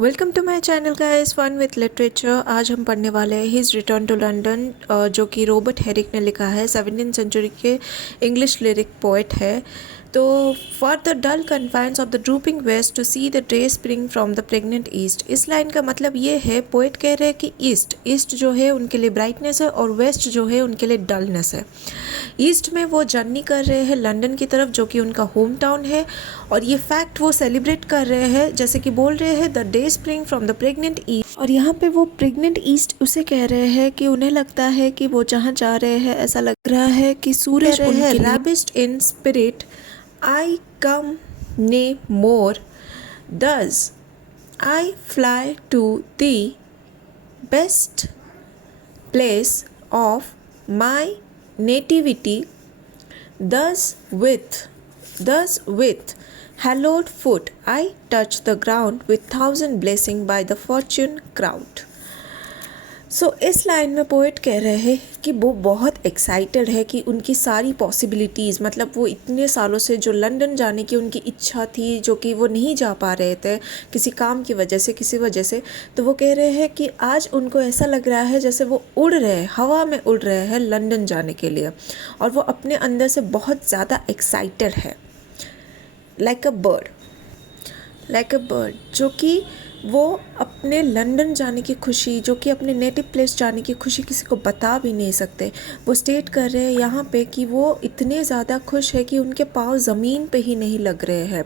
Welcome to my channel guys, fun with literature. आज हम पढ़ने वाले हैं हिज रिटर्न टू लंदन, जो कि रॉबर्ट हेरिक ने लिखा है। 17वीं सेंचुरी के इंग्लिश लिरिक पोएट है। तो for the dull confines of the drooping west to see the day spring from the pregnant east. इस लाइन का मतलब ये है, पोएट कह रहे हैं कि ईस्ट जो है उनके लिए ब्राइटनेस है और वेस्ट जो है उनके लिए डलनेस है। ईस्ट में वो जर्नी कर रहे हैं लंदन की तरफ, जो कि उनका होम टाउन है, और ये फैक्ट वो सेलिब्रेट कर रहे हैं, जैसे कि बोल रहे हैं the day spring from the pregnant east. और यहाँ पे वो प्रेग्नेंट ईस्ट उसे कह रहे हैं कि उन्हें लगता है कि वो जहाँ जा रहे हैं ऐसा लग रहा है कि सूरज उनके रैबिस्ट in spirit I come nay more thus I fly to thee best place of my nativity, thus with hallowed foot I touch the ground with thousand blessing by the fortune crowned। सो इस line में poet कह रहे हैं कि वो बहुत excited है कि उनकी सारी पॉसिबिलिटीज़, मतलब वो इतने सालों से जो लंदन जाने की उनकी इच्छा थी, जो कि वो नहीं जा पा रहे थे किसी काम की वजह से, किसी वजह से, तो वो कह रहे हैं कि आज उनको ऐसा लग रहा है जैसे वो उड़ रहे हैं, हवा में उड़ रहे हैं लंदन जाने के लिए, और वो अपने अंदर से बहुत ज़्यादा एक्साइटेड है, लाइक अ बर्ड, जो कि वो अपने लंदन जाने की खुशी, जो कि अपने नेटिव प्लेस जाने की खुशी किसी को बता भी नहीं सकते। वो स्टेट कर रहे हैं यहाँ पे कि वो इतने ज़्यादा खुश है कि उनके पाँव ज़मीन पे ही नहीं लग रहे हैं,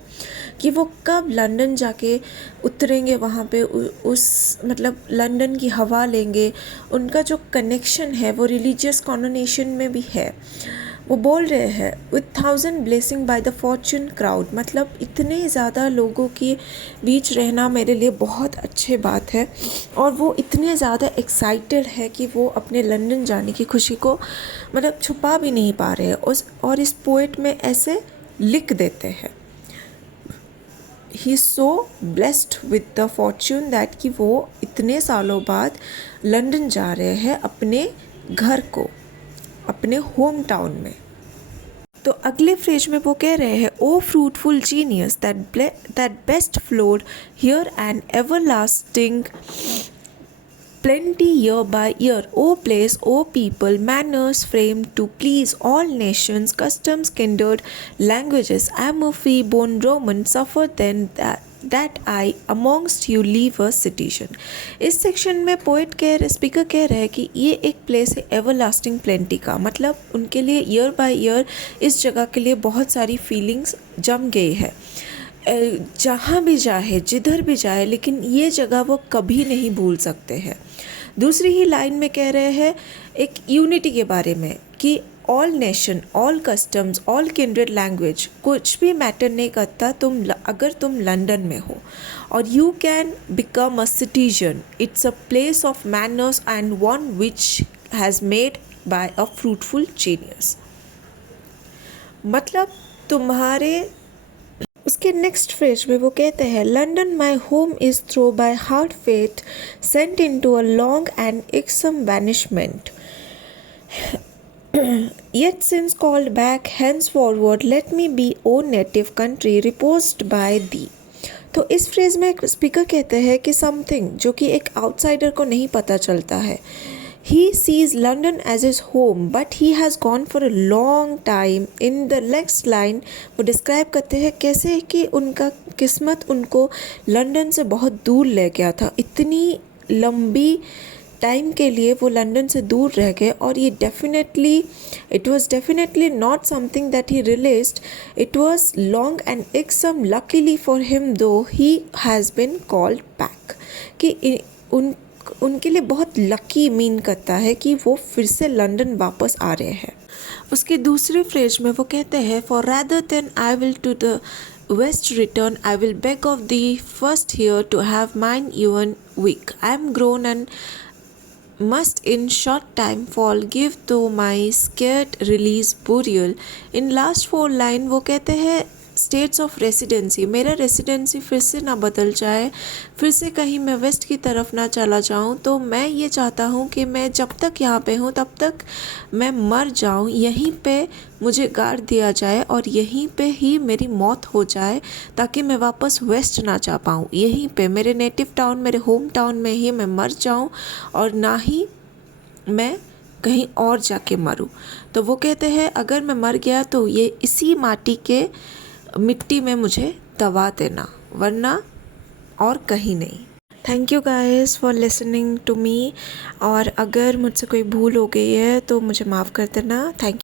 कि वो कब लंदन जाके उतरेंगे वहाँ पे, उस मतलब लंदन की हवा लेंगे। उनका जो कनेक्शन है वो रिलीजियस कॉनोनेशन में भी है। वो बोल रहे हैं with thousand blessing by the Fortune crowd, मतलब इतने ज़्यादा लोगों के बीच रहना मेरे लिए बहुत अच्छी बात है, और वो इतने ज़्यादा एक्साइटेड है कि वो अपने लंदन जाने की खुशी को मतलब छुपा भी नहीं पा रहे हैं। और इस पोएट में ऐसे लिख देते हैं, he is so blessed with the Fortune that, कि वो इतने सालों बाद लंदन जा रहे हैं अपने घर को, अपने होम टाउन में। तो अगले फ्रेज में वो कह रहे हैं O fruitful genius that bestowed here and everlasting plenty year by year, O place, O people, manners framed to please all nations, customs kindred, languages. I am a free-born Roman, suffer then that I amongst you leave a citizen। इस section में speaker कह रहे हैं कि ये एक place है everlasting plenty का, मतलब उनके लिए ईयर बाय ईयर इस जगह के लिए बहुत सारी फीलिंग्स जम गई है, जहाँ भी जाए, जिधर भी जाए, लेकिन ये जगह वो कभी नहीं भूल सकते हैं। दूसरी ही लाइन में कह रहे हैं एक यूनिटी के बारे में, कि all nation, all customs, all kindred language, कुछ भी मैटर नहीं करता अगर तुम लंदन में हो, और you can become a citizen. It's a place of manners and one which has made by a fruitful genius. मतलब तुम्हारे उसके नेक्स्ट फ्रेज में वो कहते हैं London my home is throw by hard fate sent into a long and exam banishment, yet since called back henceforward let me be o native country reposed by thee। तो इस phrase में speaker कहते हैं कि something जो कि एक outsider को नहीं पता चलता है, he sees London as his home but he has gone for a long time। in the next line वो डिस्क्राइब करते हैं कैसे कि उनका किस्मत उनको लंदन से बहुत दूर ले गया था, इतनी लंबी टाइम के लिए वो लंदन से दूर रह गए, और ये it was definitely not something that he realized, it was long and exam luckily for him though he has been called back, कि उनके लिए बहुत लकी मीन करता है कि वो फिर से लंदन वापस आ रहे हैं। उसके दूसरे फ्रेज में वो कहते हैं for rather than I will to the west return I will beg of thee first here to have mine even weak, I am grown and must in short time fall give to my scared release burial। in last 4 line वो कहते हैं states of residency, मेरा residency फिर से ना बदल जाए, फिर से कहीं मैं वेस्ट की तरफ ना चला जाऊं। तो मैं ये चाहता हूं कि मैं जब तक यहाँ पे हूँ तब तक मैं मर जाऊं, यहीं पे मुझे गाड़ दिया जाए और यहीं पे ही मेरी मौत हो जाए, ताकि मैं वापस वेस्ट ना जा पाऊँ। यहीं पे मेरे नेटिव टाउन, मेरे होम टाउन में ही मैं मर जाऊँ और ना ही मैं कहीं और जाके मरूं। तो वो कहते हैं अगर मैं मर गया तो ये इसी माटी के मिट्टी में मुझे दबा देना, वरना और कहीं नहीं। Thank you guys for listening to me, और अगर मुझसे कोई भूल हो गई है तो मुझे माफ़ कर देना। थैंक